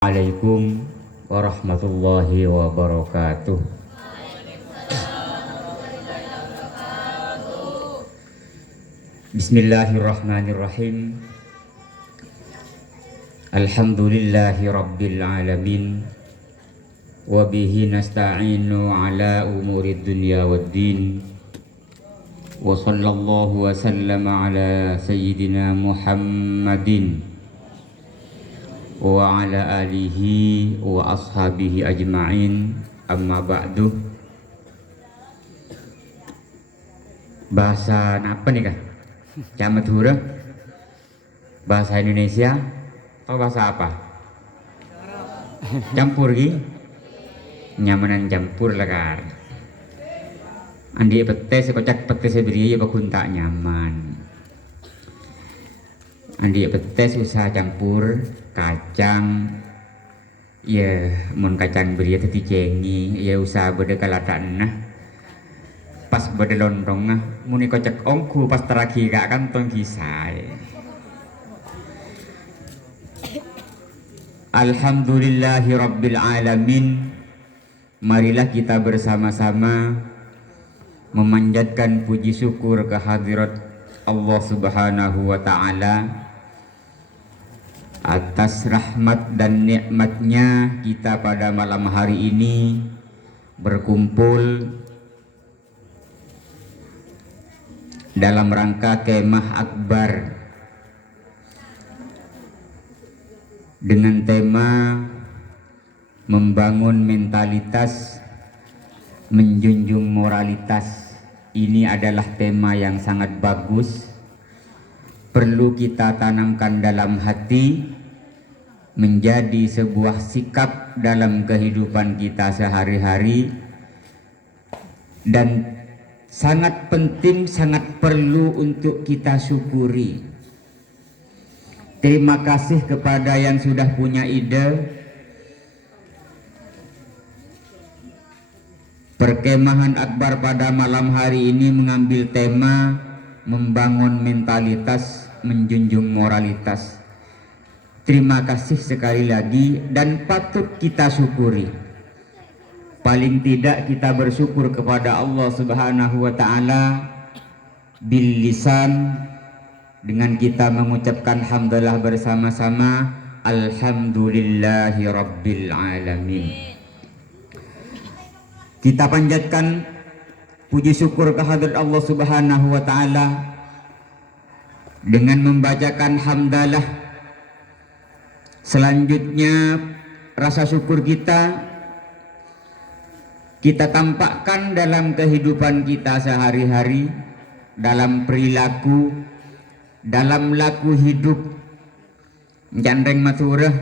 Assalamualaikum warahmatullahi wabarakatuh. Bismillahirrahmanirrahim. Alhamdulillahi rabbil alamin. Wabihi nasta'inu ala umuri dunya waddin. Wa sallallahu wa sallama ala sayyidina Muhammadin wa ala alihi wa ashabihi ajma'in, amma ba'du. Bahasa apa nih kah? Camat hura? Bahasa Indonesia atau bahasa apa? Campur gi? Nyamanan campur lah kan. Andi petes kocak petes beri ya bakun tak nyaman. Andi petes usaha campur kacang ya mun kacang beri tadi cengi ya usaha beda kalatan nah pas beda lontong nah muni kocak ongku pas terakhir gak kantong kisah. Alhamdulillahi rabbil alamin. Marilah kita bersama-sama memanjatkan puji syukur kehadirat Allah subhanahu wa ta'ala atas rahmat dan nikmatnya kita pada malam hari ini berkumpul dalam rangka kemah akbar dengan tema membangun mentalitas, menjunjung moralitas. Ini adalah tema yang sangat bagus, perlu kita tanamkan dalam hati, menjadi sebuah sikap dalam kehidupan kita sehari-hari, dan sangat penting, sangat perlu untuk kita syukuri. Terima kasih kepada yang sudah punya ide perkemahan akbar pada malam hari ini mengambil tema membangun mentalitas, menjunjung moralitas. Terima kasih sekali lagi dan patut kita syukuri. Paling tidak kita bersyukur kepada Allah Subhanahu wa ta'ala bil lisan, dengan kita mengucapkan hamdalah bersama-sama, alhamdulillahi rabbil alamin. Kita panjatkan puji syukur kehadirat Allah Subhanahu wa ta'ala dengan membacakan hamdalah. Selanjutnya rasa syukur kita tampakkan dalam kehidupan kita sehari-hari, dalam perilaku, dalam laku hidup. Jandreng maturah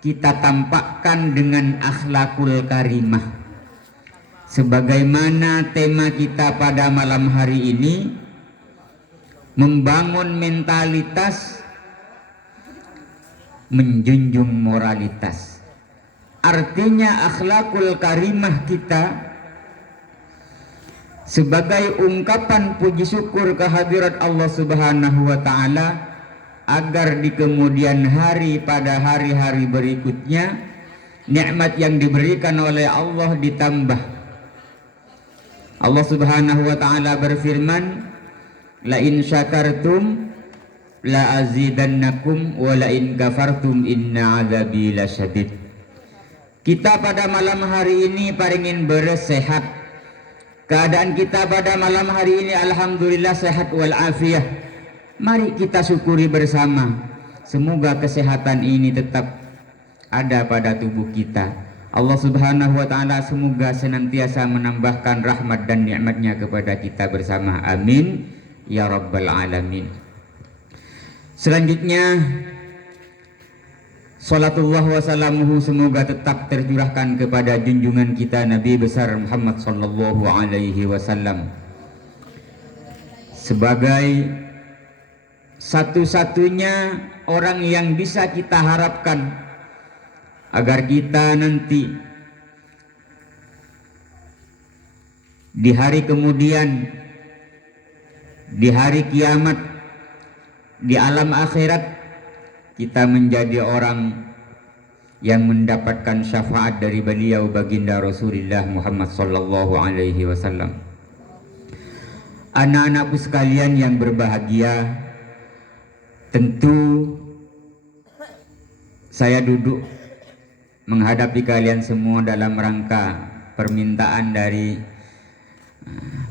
kita tampakkan dengan akhlakul karimah. Sebagaimana tema kita pada malam hari ini, membangun mentalitas, menjunjung moralitas. Artinya akhlakul karimah kita sebagai ungkapan puji syukur kehadirat Allah Subhanahu wa ta'ala, agar di kemudian hari pada hari-hari berikutnya nikmat yang diberikan oleh Allah ditambah. Allah Subhanahu wa ta'ala berfirman, la in syakartum la azidannakum wa la in kafartum inna azabi lasyadid. Kita pada malam hari ini paringin bersehat. Keadaan kita pada malam hari ini alhamdulillah sehat walafiat. Mari kita syukuri bersama. Semoga kesehatan ini tetap ada pada tubuh kita. Allah Subhanahu wa ta'ala semoga senantiasa menambahkan rahmat dan nikmatnya kepada kita bersama. Amin ya rabbal alamin. Selanjutnya salatullah wa salamuhu semoga tetap tercurahkan kepada junjungan kita Nabi besar Muhammad sallallahu alaihi wasallam, sebagai satu-satunya orang yang bisa kita harapkan agar kita nanti di hari kemudian, di hari kiamat, di alam akhirat, kita menjadi orang yang mendapatkan syafaat dari beliau baginda Rasulullah Muhammad sallallahu alaihi wasallam. Anak-anakku sekalian yang berbahagia, tentu saya duduk menghadapi kalian semua dalam rangka permintaan dari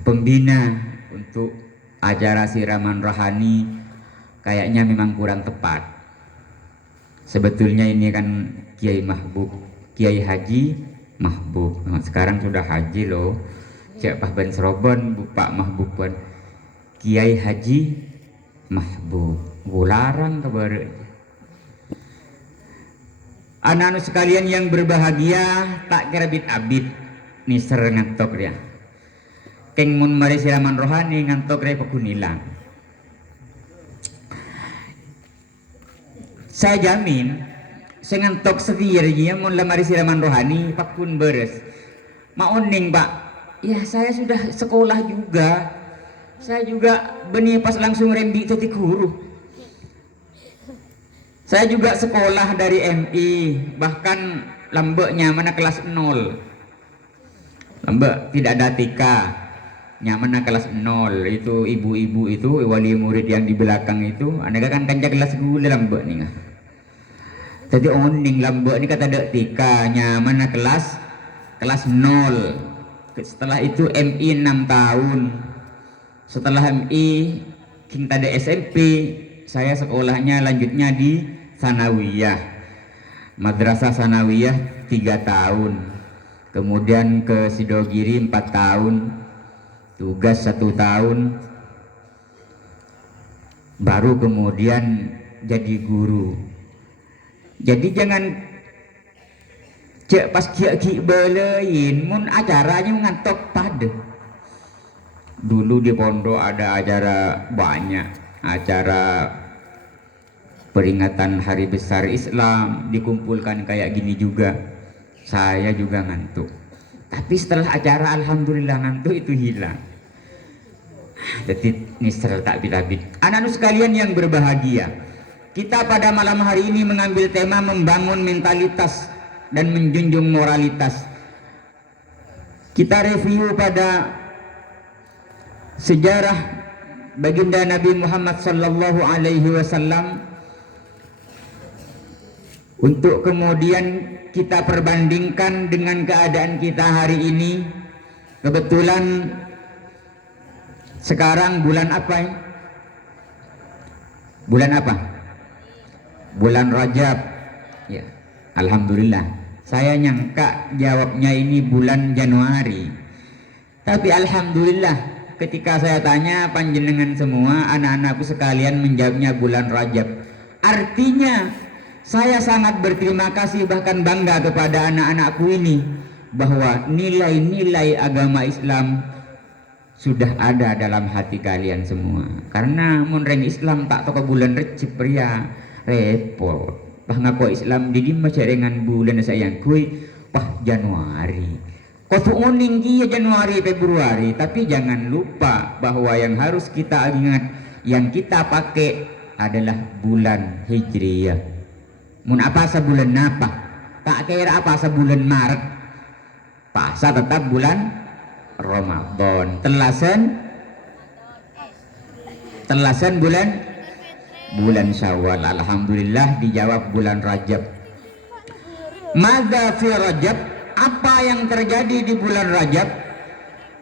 pembina untuk acara siraman rohani. Kayaknya memang kurang tepat. Sebetulnya ini kan Kiai Mahbub, Kiai Haji Mahbub. Nah, sekarang sudah haji loh. Cek Pak Ben Serobon, Pak Mahbub pun Kiai Haji Mahbub. Larang kabar. Anak-anak sekalian yang berbahagia, tak kira bit abid nih ngantok dia. Keng mun mari siraman rohani ngantok re pekunilang. Saya jamin saya ngantok setir ya mun lamari siraman rohani pakun beres. Mauning Pak, ya saya sudah sekolah juga. Saya juga benih pas langsung rembi titik huruf. Saya juga sekolah dari MI, bahkan lambeknya mana kelas 0. Lambek tidak ada TK, nyaman kelas 0. Itu ibu-ibu itu wali murid yang di belakang itu, aneka kan kanca kelas gula lambek nih. Jadi oning lambek ini kata dek TK, nyaman kelas 0. Setelah itu MI 6 tahun. Setelah MI kita ada SMP, saya sekolahnya lanjutnya di Sanawiyah, Madrasah Sanawiyah 3 tahun, kemudian ke Sidogiri 4 tahun, tugas 1 tahun, baru kemudian jadi guru. Jadi jangan cek pas kiai belein, mun acaranya ngantok pada. Dulu di pondok ada acara banyak, acara peringatan hari besar Islam dikumpulkan kayak gini juga. Saya juga ngantuk, tapi setelah acara alhamdulillah ngantuk itu hilang. Jadi nisr tak bidabit. Anak-anak sekalian yang berbahagia, kita pada malam hari ini mengambil tema membangun mentalitas dan menjunjung moralitas. Kita review pada sejarah baginda Nabi Muhammad sallallahu alaihi wasallam, untuk kemudian kita perbandingkan dengan keadaan kita hari ini. Kebetulan sekarang bulan apa ya? Bulan apa? Bulan Rajab ya. Alhamdulillah, saya nyangka jawabnya ini bulan Januari, tapi alhamdulillah ketika saya tanya panjenengan semua, anak-anakku sekalian menjawabnya bulan Rajab. Artinya saya sangat berterima kasih, bahkan bangga kepada anak-anakku ini, bahwa nilai-nilai agama Islam sudah ada dalam hati kalian semua. Karena munreng Islam tak toko bulan Recep pria repot. Bah ngaku Islam di macam dengan bulan sayang kui pah Januari. Kau uning kia Januari Februari, tapi jangan lupa bahwa yang harus kita ingat, yang kita pakai adalah bulan Hijriyah. Mun apa sebulan apa? Tak kira apa sebulan Maret. Pasa tetap bulan Ramadan. Telasan bulan Syawal. Alhamdulillah dijawab bulan Rajab. Madza fi Rajab? Apa yang terjadi di bulan Rajab?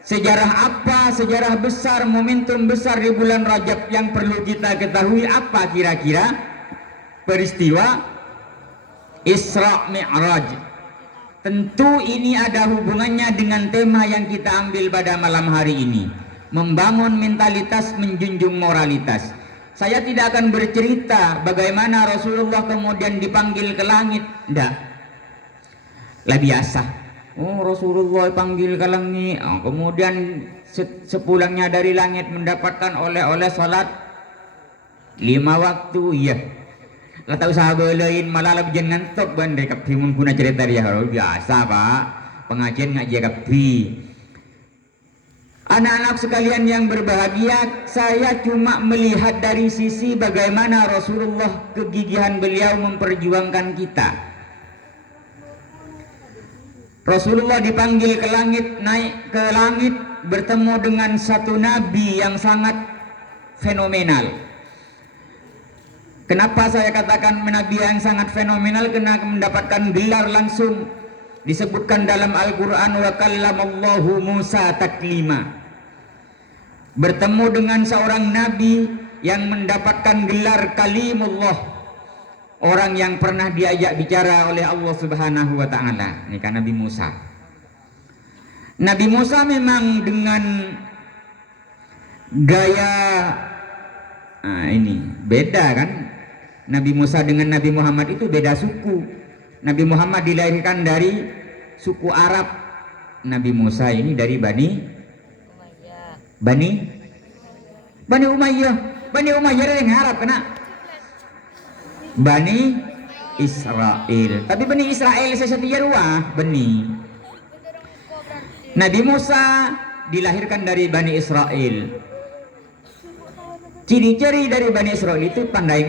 Sejarah apa? Sejarah besar, momentum besar di bulan Rajab yang perlu kita ketahui apa kira-kira? Peristiwa Isra Mi'raj. Tentu ini ada hubungannya dengan tema yang kita ambil pada malam hari ini, membangun mentalitas, menjunjung moralitas. Saya tidak akan bercerita bagaimana Rasulullah kemudian dipanggil ke langit, enggak. Lah biasa. Oh, Rasulullah panggil ke langit, kemudian sepulangnya dari langit mendapatkan oleh-oleh salat 5 waktu, iya. Lah tahu sahabat lain malah lebih ngantuk bandai kapi mun guna cerita dia biasa Pak, pengajian ngaji kapi. Anak-anak sekalian yang berbahagia, saya cuma melihat dari sisi bagaimana Rasulullah kegigihan beliau memperjuangkan kita. Rasulullah dipanggil ke langit, naik ke langit, bertemu dengan satu nabi yang sangat fenomenal. Kenapa saya katakan nabi yang sangat fenomenal? Karena mendapatkan gelar langsung disebutkan dalam Al-Quran, wa kallamallahu Musa taklima. Bertemu dengan seorang nabi yang mendapatkan gelar kalimullah, orang yang pernah diajak bicara oleh Allah Subhanahu wa taala. Ini kan Nabi Musa. Nabi Musa memang dengan gaya ini beda kan. Nabi Musa dengan Nabi Muhammad itu beda suku. Nabi Muhammad dilahirkan dari suku Arab. Nabi Musa ini dari Bani Umayyah. Bani Umayyah yang Arab kena Bani Israel. Tapi Bani Israel sesetia ruah Bani. Nabi Musa dilahirkan dari Bani Israel. Ciri-ciri dari Bani Israel itu pandai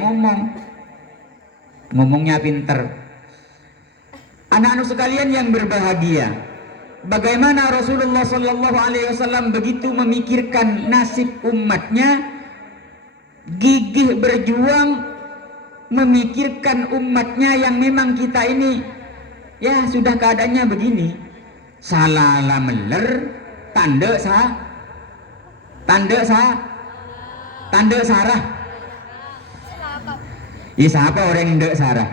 ngomongnya pinter. Anak-anak sekalian yang berbahagia, bagaimana Rasulullah Sallallahu Alaihi Wasallam begitu memikirkan nasib umatnya, gigih berjuang memikirkan umatnya yang memang kita ini ya sudah keadaannya begini, salah meler, tanda sarah. Ya siapa orang yang sarah?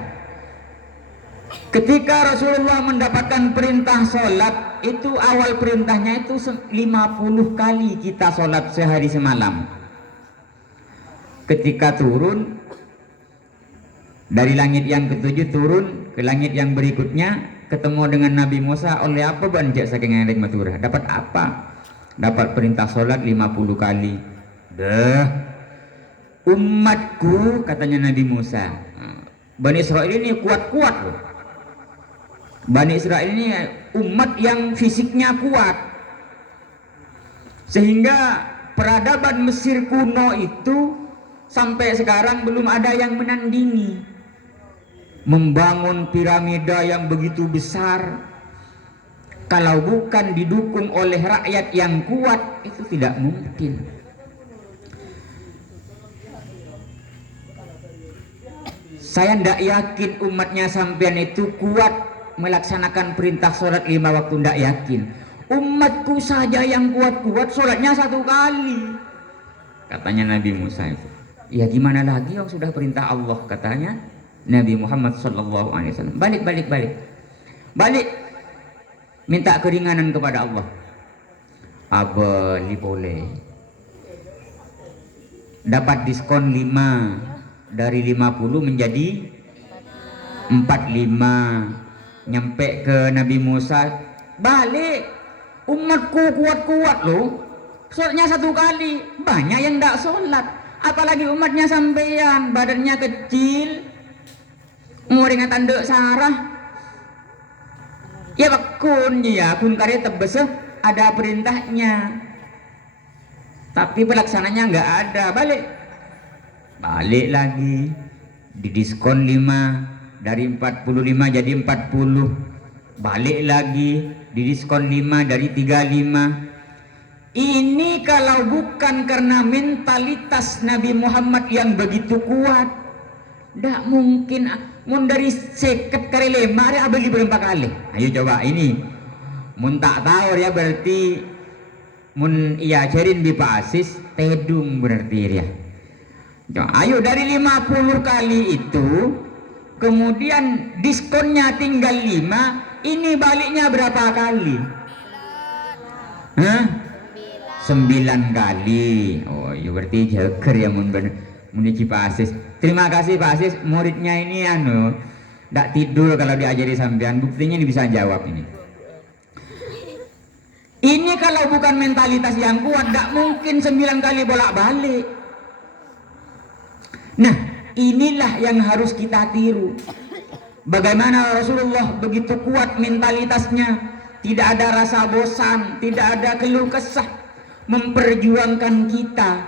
Ketika Rasulullah mendapatkan perintah sholat, itu awal perintahnya itu 50 kali kita sholat sehari semalam. Ketika turun dari langit yang ketujuh, turun ke langit yang berikutnya, ketemu dengan Nabi Musa. Oleh apa banjak saking ngerek maturah? Dapat apa? Dapat perintah sholat 50 kali. Umatku, katanya Nabi Musa, Bani Israel ini kuat-kuat loh. Bani Israel ini umat yang fisiknya kuat, sehingga peradaban Mesir kuno itu sampai sekarang belum ada yang menandingi. Membangun piramida yang begitu besar, kalau bukan didukung oleh rakyat yang kuat, itu tidak mungkin. Saya tidak yakin umatnya sampean itu kuat melaksanakan perintah sholat 5 waktu, tidak yakin. Umatku saja yang kuat-kuat sholatnya 1 kali, katanya Nabi Musa itu. Ya gimana lagi yang sudah perintah Allah, katanya Nabi Muhammad Sallallahu Alaihi Wasallam. Balik minta keringanan kepada Allah. Abali boleh dapat diskon 5, dari 50 menjadi 45. Nyampe ke Nabi Musa, balik, umatku kuat-kuat loh, sholatnya 1 kali, banyak yang tidak sholat, apalagi umatnya sampean, badannya kecil, mau dengan tanda sarah. Ya bakun, ya kun karya tebeseh ada perintahnya, tapi pelaksananya nggak ada. Balik lagi, didiskon 5, dari 45 jadi 40. Balik lagi, didiskon 5 dari 35. Ini kalau bukan karena mentalitas Nabi Muhammad yang begitu kuat, tidak mungkin. Mun dari 50 kali 5 ada beli berapa kali? Ayo coba ini. Mun tak tahu ya berarti mun iya cerin di Asis tedung berarti ya. Ayo dari 50 kali itu, kemudian diskonnya tinggal 5, ini baliknya berapa kali? 9 kali. Oh iya berarti jager ya mun di Asis. Terima kasih Pak Asis, muridnya ini ndak tidur kalau diajari sampean, buktinya ini bisa jawab ini. Ini kalau bukan mentalitas yang kuat, ndak mungkin 9 kali bolak-balik. Nah, inilah yang harus kita tiru. Bagaimana Rasulullah begitu kuat mentalitasnya, tidak ada rasa bosan, tidak ada keluh kesah, memperjuangkan kita.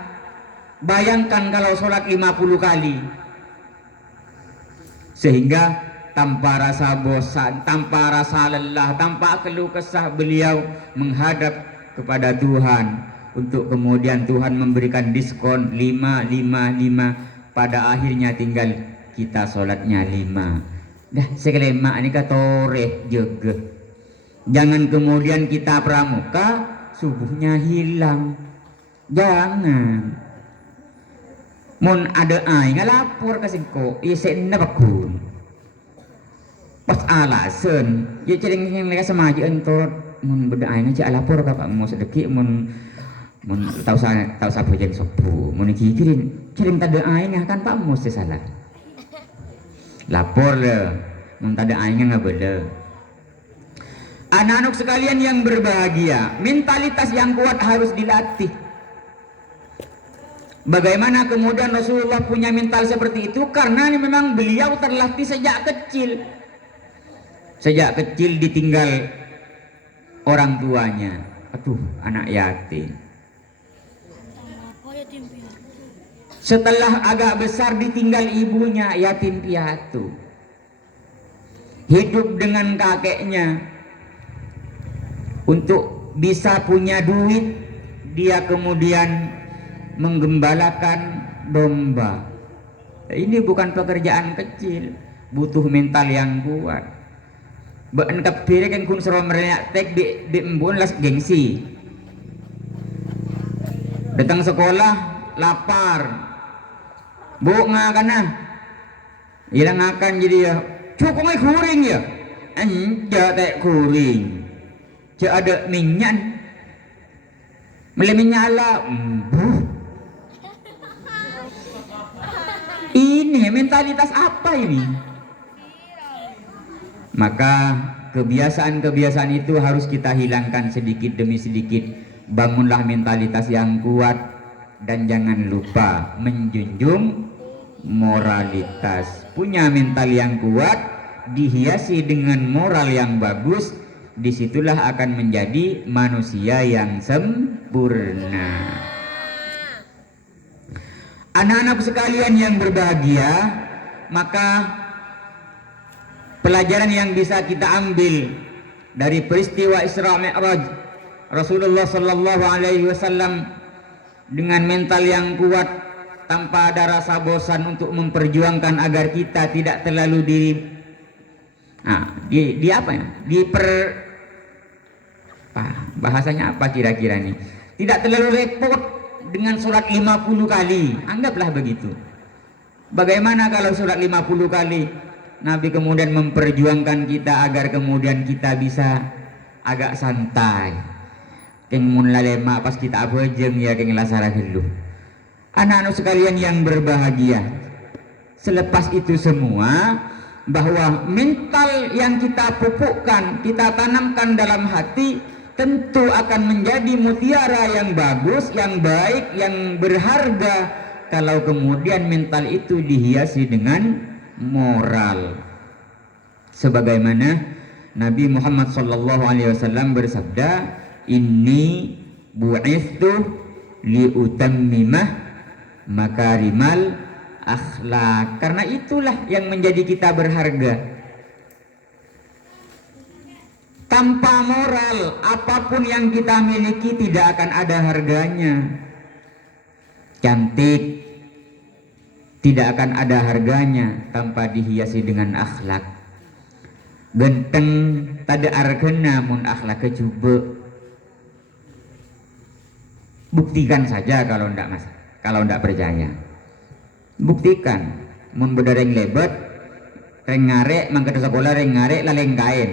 Bayangkan kalau sholat 50 kali, sehingga tanpa rasa bosan, tanpa rasa lelah, tanpa keluh kesah beliau menghadap kepada Tuhan, untuk kemudian Tuhan memberikan diskon 5 pada akhirnya tinggal kita sholatnya 5. Dah sekelima ini katoreh juga. Jangan kemudian kita pramuka subuhnya hilang. Jangan. Mun ada ai ngalapor ka singko, isen na bakun. Pas alasan, ya cering mereka samaji entor mun beda ai ngaji alapor ka Pak mau sedeki mun tahu sa bojen sopu. Mun kikirin cering tade ai kan Pak mesti salah. Lapor le, mun tade ai ngabele. Anak-anak sekalian yang berbahagia, mentalitas yang kuat harus dilatih. Bagaimana kemudian Rasulullah punya mental seperti itu? Karena memang beliau terlatih sejak kecil. Sejak kecil ditinggal orang tuanya. Aduh, anak yatim. Setelah agak besar ditinggal ibunya, yatim piatu. Hidup dengan kakeknya. Untuk bisa punya duit, dia kemudian menggembalakan domba. Ini bukan pekerjaan kecil, butuh mental yang kuat. Beengkap pirek yang kun sero merenak tek di embun las gengsi. Datang sekolah lapar. Bu ngakana. Ilang akan jadi ya. Cukup ngai kuring ya. Anja tek kuring. Cak ada minyak. Mele menyala. Ini mentalitas apa ini? Maka kebiasaan-kebiasaan itu harus kita hilangkan sedikit demi sedikit. Bangunlah mentalitas yang kuat dan jangan lupa menjunjung moralitas. Punya mental yang kuat dihiasi dengan moral yang bagus, disitulah akan menjadi manusia yang sempurna. Anak-anak sekalian yang berbahagia, maka pelajaran yang bisa kita ambil dari peristiwa Isra Mi'raj, Rasulullah Sallallahu Alaihi Wasallam dengan mental yang kuat tanpa ada rasa bosan untuk memperjuangkan agar kita tidak terlalu di apa ya? Bahasanya apa kira-kira nih? Tidak terlalu repot dengan surat 50 kali, anggaplah begitu. Bagaimana kalau surat 50 kali Nabi kemudian memperjuangkan kita agar kemudian kita bisa agak santai. Keng mun lalema pas kita abejeng ya keng lasara gelu. Anak-anak sekalian yang berbahagia, selepas itu semua bahwa mental yang kita pupukkan, kita tanamkan dalam hati tentu akan menjadi mutiara yang bagus, yang baik, yang berharga kalau kemudian mental itu dihiasi dengan moral. Sebagaimana Nabi Muhammad SAW bersabda, "Inni bu'ithu liutammimah makarimal akhlak." Karena itulah yang menjadi kita berharga. Tanpa moral, apapun yang kita miliki tidak akan ada harganya. Cantik tidak akan ada harganya tanpa dihiasi dengan akhlak. Genteng tada argena mun akhlak kecuba. Buktikan saja kalau ndak percaya. Buktikan. Mun bedareng lebet, reng ngarek mangke sekolah reng ngarek laleng kain.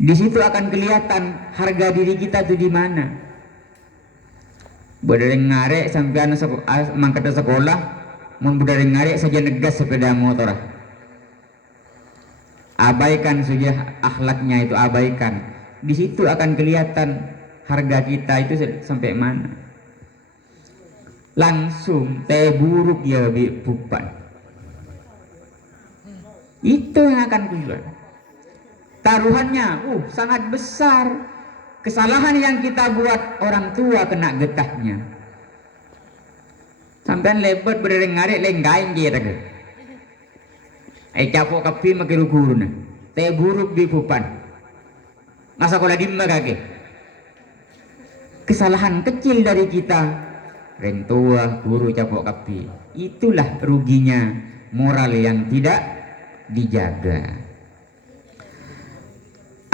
Di situ akan kelihatan harga diri kita tuh di mana. Bedareng ngarek sampean mangke sekolah, mun bedareng ngarek saja negas sepeda motor. Abaikan saja akhlaknya itu, abaikan. Di situ akan kelihatan harga kita itu sampai mana. Langsung teh buruk ya bi pupan. Itu yang akan keluar. Taruhannya sangat besar. Kesalahan yang kita buat orang tua kena getahnya. Sampean lebat bereng ngarek lenggain dia tak. Capok kapi makiru guru na. Te buruk di pupan. Masa kola dimma kake. Kesalahan kecil dari kita. Reng tua guru capok kapi. Itulah ruginya moral yang tidak dijaga.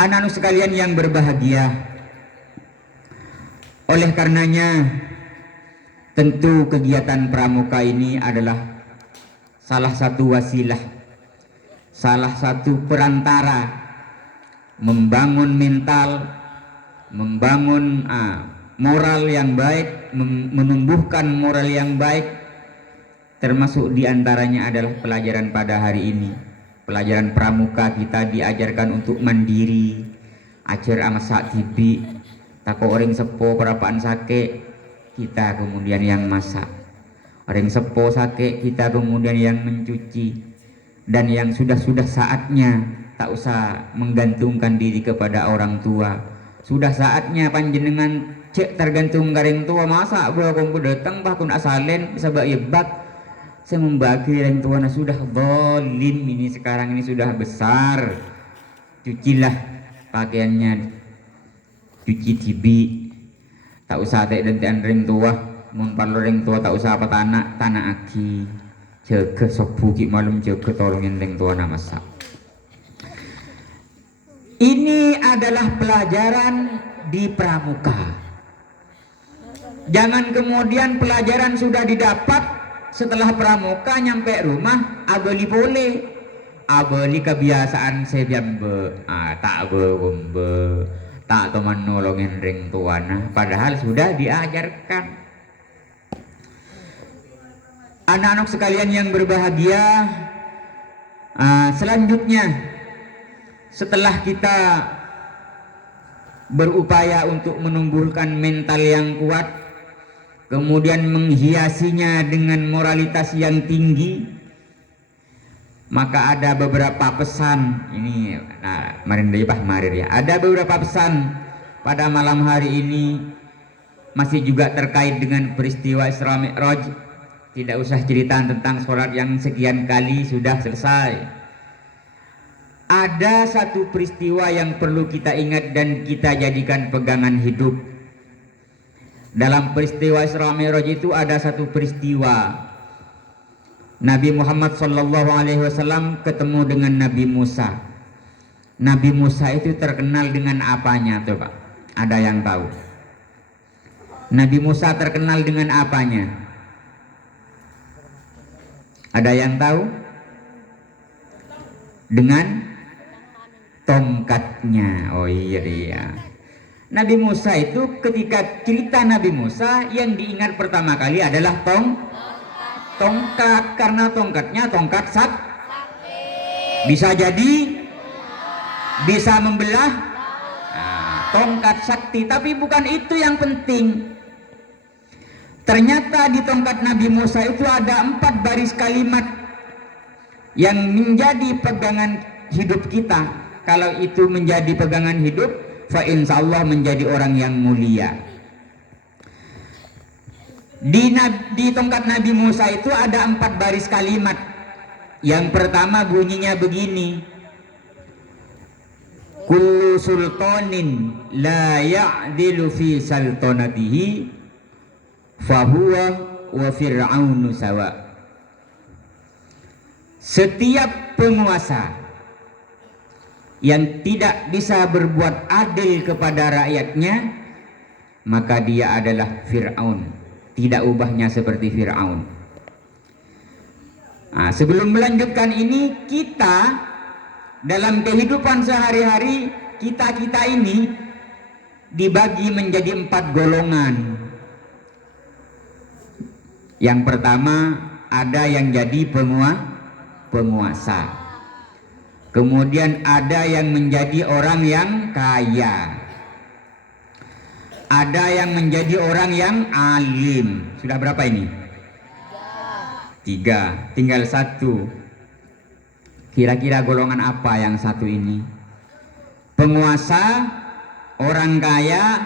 Anak-anak sekalian yang berbahagia, oleh karenanya tentu kegiatan pramuka ini adalah salah satu wasilah, salah satu perantara membangun mental, membangun moral yang baik, menumbuhkan moral yang baik, termasuk diantaranya adalah pelajaran pada hari ini. Pelajaran pramuka kita diajarkan untuk mandiri, ajar amasak tibi, tako orang sepo perapaan sake, kita kemudian yang masak. Orang sepo sake, kita kemudian yang mencuci. Dan yang sudah saatnya tak usah menggantungkan diri kepada orang tua. Sudah saatnya panjenengan cek tergantung gareng tua, masa bahwa kamu datang bahkan asalen bisa bak saya membagi orang tua sudah zalim, ini sekarang ini sudah besar, cucilah pakaiannya, cuci tibi, tak usah tak dan ring tua, memperlu ring tua tak usah apa tanah aki, jaga sopu ki malam jaga tolongin ring tua nama masak. Ini adalah pelajaran di pramuka. Jangan kemudian pelajaran sudah didapat, setelah pramuka nyampe rumah abeli boleh, abeli kebiasaan sebiambe, tak be tak teman nolongin ring tuana, padahal sudah diajarkan. Anak-anak sekalian yang berbahagia, selanjutnya setelah kita berupaya untuk menumbuhkan mental yang kuat, kemudian menghiasinya dengan moralitas yang tinggi, maka ada beberapa pesan ini. Ada beberapa pesan pada malam hari ini, masih juga terkait dengan peristiwa Isra Mi'raj. Tidak usah cerita tentang sholat yang sekian kali sudah selesai. Ada satu peristiwa yang perlu kita ingat dan kita jadikan pegangan hidup. Dalam peristiwa Isra Mi'raj itu ada satu peristiwa Nabi Muhammad SAW ketemu dengan Nabi Musa. Nabi Musa itu terkenal dengan apanya coba? Ada yang tahu? Nabi Musa terkenal dengan apanya? Ada yang tahu? Dengan tongkatnya. Oh iya. Nabi Musa itu, ketika cerita Nabi Musa, yang diingat pertama kali adalah tongkat, karena tongkatnya tongkat bisa jadi bisa membelah, tongkat sakti. Tapi bukan itu yang penting. Ternyata di tongkat Nabi Musa itu ada 4 baris kalimat yang menjadi pegangan hidup kita. Kalau itu menjadi pegangan hidup, fa insyaallah menjadi orang yang mulia. Di tongkat Nabi Musa itu ada 4 baris kalimat. Yang pertama bunyinya begini: kullu sultanin la ya'dilu fi sultanatihi fahuwa wa fir'aunu sawa. Setiap penguasa yang tidak bisa berbuat adil kepada rakyatnya, maka dia adalah Fir'aun. Tidak ubahnya seperti Fir'aun. Sebelum melanjutkan ini, kita dalam kehidupan sehari-hari, kita ini dibagi menjadi 4 golongan. Yang pertama, ada yang jadi penguasa. Kemudian ada yang menjadi orang yang kaya, ada yang menjadi orang yang alim. Sudah berapa ini? 3. Tinggal 1. Kira-kira golongan apa yang 1 ini? Penguasa, orang kaya,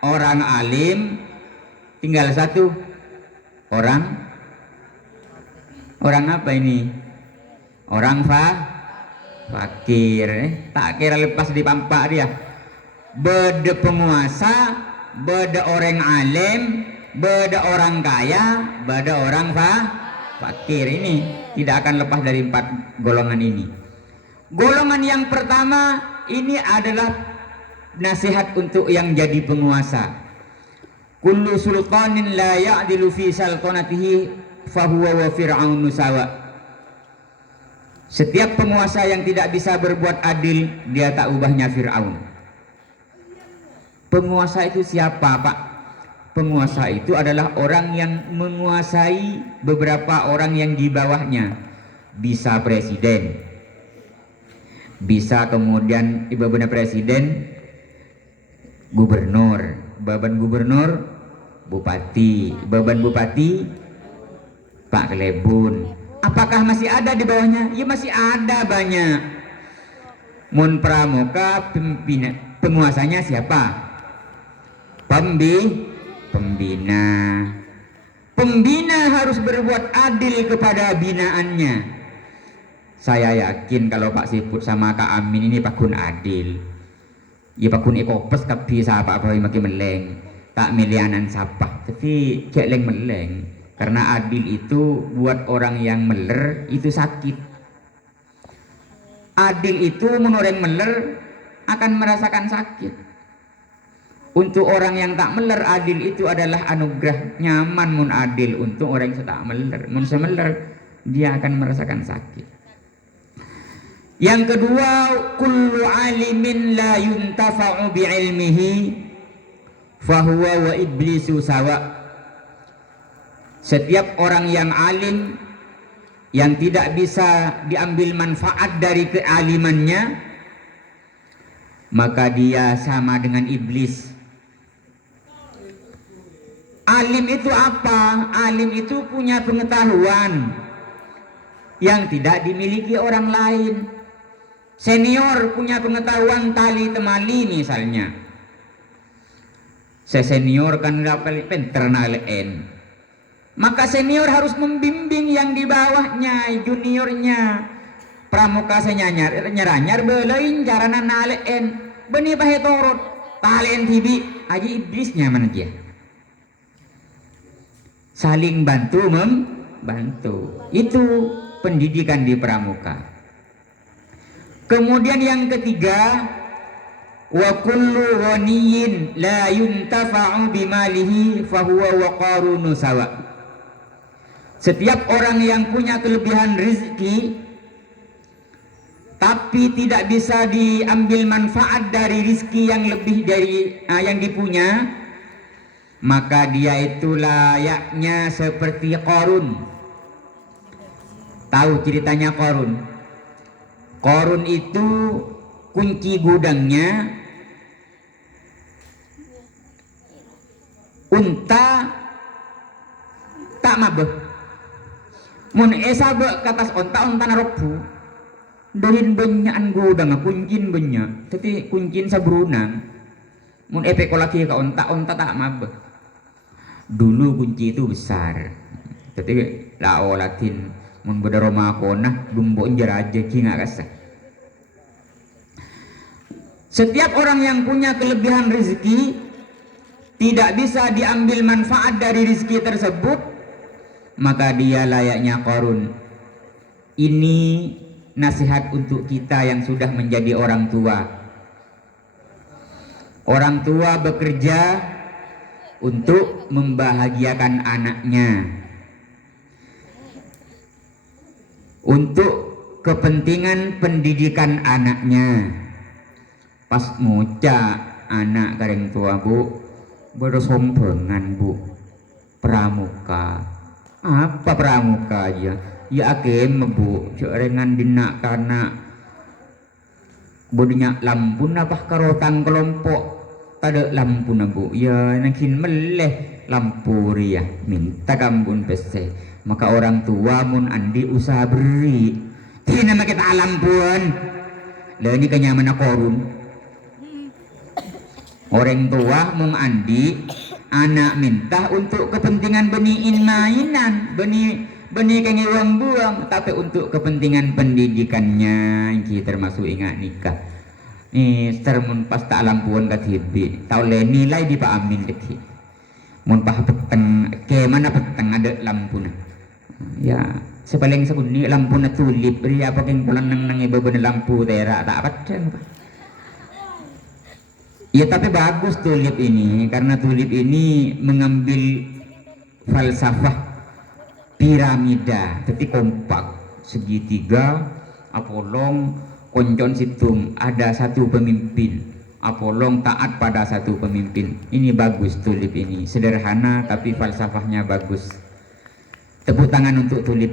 orang alim. Tinggal 1, orang Orang apa ini? Orang fakir. Tak kira lepas dipampak dia. Beda penguasa, beda orang alim, beda orang kaya, beda orang fakir. Ini tidak akan lepas dari 4 golongan ini. Golongan yang pertama ini adalah nasihat untuk yang jadi penguasa. Kullu sultanin la ya'dilu fi sultanatihi fahuwa wa fir'aunu sawa. Setiap penguasa yang tidak bisa berbuat adil, dia tak ubahnya Fir'aun. Penguasa itu siapa, Pak? Penguasa itu adalah orang yang menguasai beberapa orang yang di bawahnya. Bisa presiden, bisa kemudian beban presiden, gubernur, beban gubernur, bupati, beban bupati, Pak Kelebun. Apakah masih ada di bawahnya? Ya masih ada banyak. Mun pramuka penguasanya siapa? Pembina. Pembina harus berbuat adil kepada binaannya. Saya yakin kalau Pak Siput sama Kak Amin ini pakun adil. Ya pakun ekopes kapi sapa apa makin meleng. Tak milianan sapa, tapi keleng meleng. Karena adil itu buat orang yang meler itu sakit. Adil itu menurut meler akan merasakan sakit. Untuk orang yang tak meler, adil itu adalah anugerah. Nyaman mun adil untuk orang yang tak meler. Mun semeler dia akan merasakan sakit. Yang kedua, kullu alimin la yuntafa'u bi'ilmihi fahuwa wa iblisu sawa. Setiap orang yang alim yang tidak bisa diambil manfaat dari kealimannya, maka dia sama dengan iblis. Alim itu apa? Alim itu punya pengetahuan yang tidak dimiliki orang lain. Senior punya pengetahuan tali temali misalnya. Senior kan dapat pinter nalen. Maka senior harus membimbing yang di bawahnya, juniornya. Pramuka nyaranyar belain carana nalen. Beni bahe torot, talen tibi, aja iblisnya mana dia. Saling membantu. Itu pendidikan di pramuka. Kemudian yang ketiga, wa kullu ghaniyin la yuntafa'u bimalihi fahuwa waqarunu sawa. Setiap orang yang punya kelebihan rezeki tapi tidak bisa diambil manfaat dari rezeki yang lebih dari yang dipunya, maka dia itu layaknya seperti Qarun. Tahu ceritanya Qarun? Qarun itu kunci gudangnya unta tak mabeh. Mun esa be katas onta naropu dorin benyaan gudang kuncin benya tapi kuncin sabrunang. Mun epe kolaki ka onta tak mabeh. Dulu kunci itu besar. Tapi lao latin mun beda Roma kona dumbo injaraje kinga kasa. Setiap orang yang punya kelebihan rezeki tidak bisa diambil manfaat dari rezeki tersebut, maka dia layaknya Qarun. Ini nasihat untuk kita yang sudah menjadi orang tua. Orang tua bekerja untuk membahagiakan anaknya, untuk kepentingan pendidikan anaknya. Pas moca anak kareng tua bu bersombengan bu, pramuka. Apa pramuka aja? Ya akem bu, cerengan dina karena bodinya lampu napah karotang kelompok tada lampu bu. Ya nakin meleh lampu ria minta kambun pese. Maka orang tua mun andi usaha beri. Tina makita alampuan. Lah ini kenyaman Qarun. Orang tua mung andi anak minta untuk kepentingan beniin mainan, beni benih kengi uang buang, tapi untuk kepentingan pendidikannya kita termasuk ingat nikah. Nih termun pas tak lampuan kat hibi, tau le nilai di Pak Amin deki. Mun pah peteng, ke mana peteng ada lampu na. Ya, sepaling sekuni lampu na tulip, beri apa keng pulang nang ibu bener lampu tera tak apa. Ya tapi bagus tulip ini, karena tulip ini mengambil falsafah piramida, tapi kompak, segitiga, apolong, koncon situng, ada satu pemimpin, apolong taat pada satu pemimpin. Ini bagus tulip ini, sederhana tapi falsafahnya bagus. Tepuk tangan untuk tulip.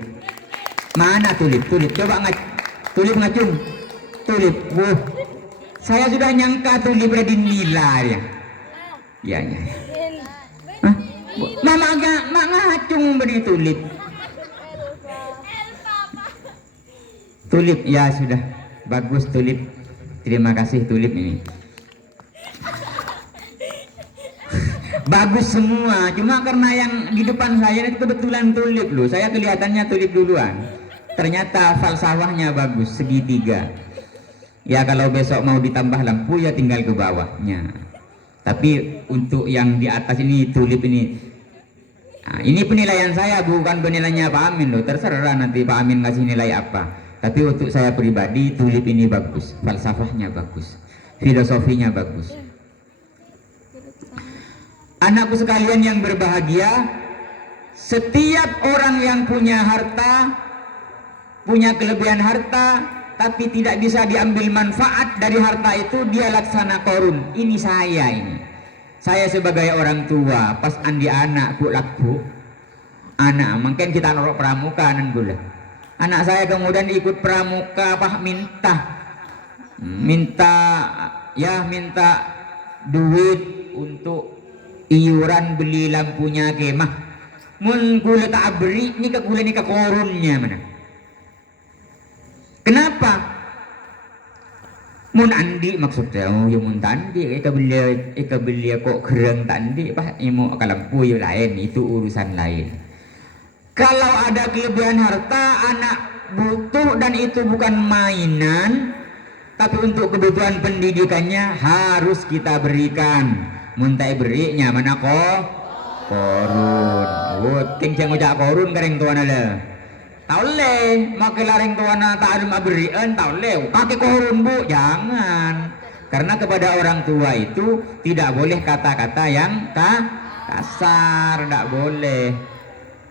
Mana tulip? Tulip, coba tulip ngacung. Tulip, wuh. Saya sudah nyangka tulip ada dinilai ya. Ya, ya. Hah? Mama ngacung beri tulip. Tulip, ya sudah. Bagus tulip. Terima kasih tulip ini. Bagus semua, cuma karena yang di depan saya itu kebetulan tulip loh. Saya kelihatannya tulip duluan. Ternyata falsafahnya bagus, segitiga. Ya kalau besok mau ditambah lampu ya tinggal ke bawahnya. Tapi untuk yang di atas ini tulip ini. Nah, ini penilaian saya, bukan penilaiannya Pak Amin loh. Terserah nanti Pak Amin ngasih nilai apa. Tapi untuk saya pribadi tulip ini bagus, falsafahnya bagus, filosofinya bagus. Anakku sekalian yang berbahagia, setiap orang yang punya harta, punya kelebihan harta, tapi tidak bisa diambil manfaat dari harta itu, dia laksana korun. Ini saya ini. Saya sebagai orang tua, pas andi anak ku laku, anak mungkin kita norok pramuka nan gula. Anak saya kemudian ikut pramuka, pah minta duit untuk iuran beli lampunya kemah. Mun gula tak beri, ni ke gula ni ke korunnya mana? Kenapa? Mun andi maksudnya, oh yung mun tandi, ika beli kok kereng tandi, pah imo ke lampu yung lain, itu urusan lain. Kalau ada kelebihan harta, anak butuh dan itu bukan mainan, tapi untuk kebutuhan pendidikannya harus kita berikan. Muntai beri mana kok korun. Oh, king jang ojak korun kareng tuan ala. Tahu le, makai lareng tuan tak ada berian tahu le. Pakai korun bu, jangan. Karena kepada orang tua itu tidak boleh kata-kata yang kasar, tidak boleh.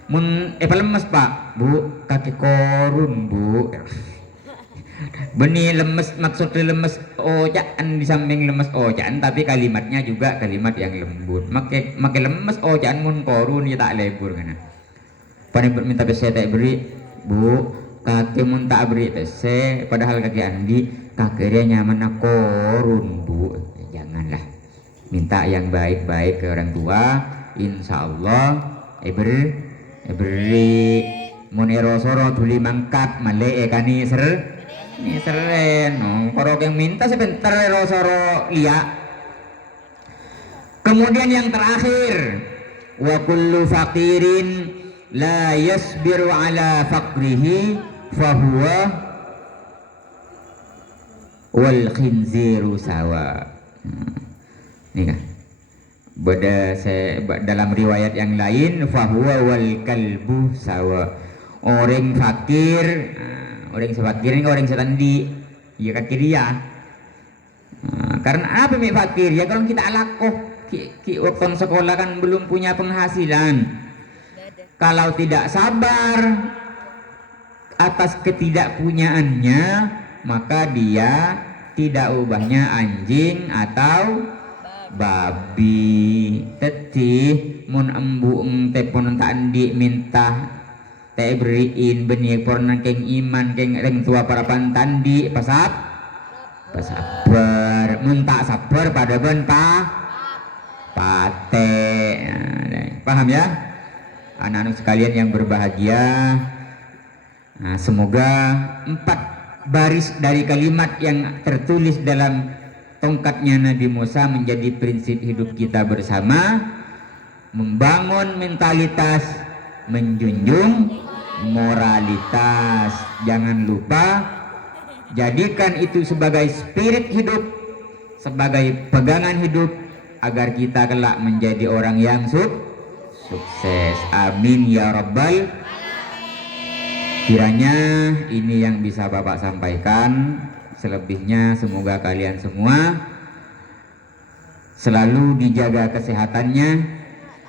Mun lemes pak, bu kaki korun bu. Benih lemes, maksudnya lemes ojaan, di samping lemes ojaan tapi kalimatnya juga kalimat yang lembut. Makai lemes ojaan mun korun ya tak lebur kana. Paling minta bese tak beri, bu kaki mun tak beri bese, padahal kaki andi kakirnya nyaman korun bu. Janganlah, minta yang baik-baik ke orang tua, insya Allah beri mun erosoro tuli mangkat male kani ini seren, korok yang minta sebentar erosoro lia. Kemudian yang terakhir, wa kullu faqirin la yasbiru ala faqrihi fahuwa wal khinziru sawa. Ini kan dalam riwayat yang lain fahuwa wal kalbu sawa. Orang fakir, orang sefakir ini orang setandi, ya kaki dia. Karena apa mi fakir? Ya kalau kita alakoh, waktu sekolah kan belum punya penghasilan. Kalau tidak sabar atas ketidakpunyaannya, maka dia tidak ubahnya anjing atau babi. Tetih mun embu tepon tandi minta teh beriin benih pornan keng iman keng reng tua para pantandi pasabar mun tak sabar pada ben pate. Paham ya anak-anak sekalian yang berbahagia. Nah, semoga 4 baris dari kalimat yang tertulis dalam tongkatnya Nabi Musa menjadi prinsip hidup kita bersama, membangun mentalitas, menjunjung moralitas. Jangan lupa jadikan itu sebagai spirit hidup, sebagai pegangan hidup, agar kita kelak menjadi orang yang sukses. Amin ya rabbal. Kiranya ini yang bisa Bapak sampaikan. Selebihnya semoga kalian semua selalu dijaga kesehatannya,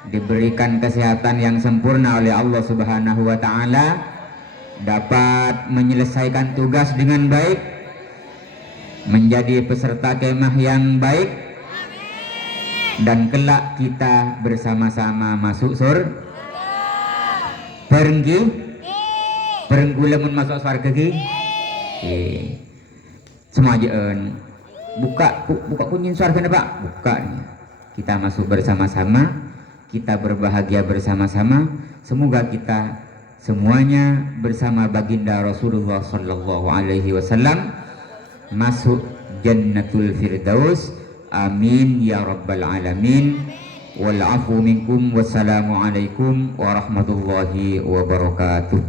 diberikan kesehatan yang sempurna oleh Allah Subhanahu wa taala, dapat menyelesaikan tugas dengan baik, menjadi peserta kemah yang baik, dan kelak kita bersama-sama masuk surga. Perenggi lamun masuk surga ki. Semua ajaan buka kunci surga Pak, buka nih. Kita masuk bersama-sama, kita berbahagia bersama-sama. Semoga kita semuanya bersama baginda Rasulullah sallallahu alaihi wasallam masuk Jannatul Firdaus. Amin ya rabbal alamin. Wal afu minkum. Wassalamualaikum warahmatullahi wabarakatuh.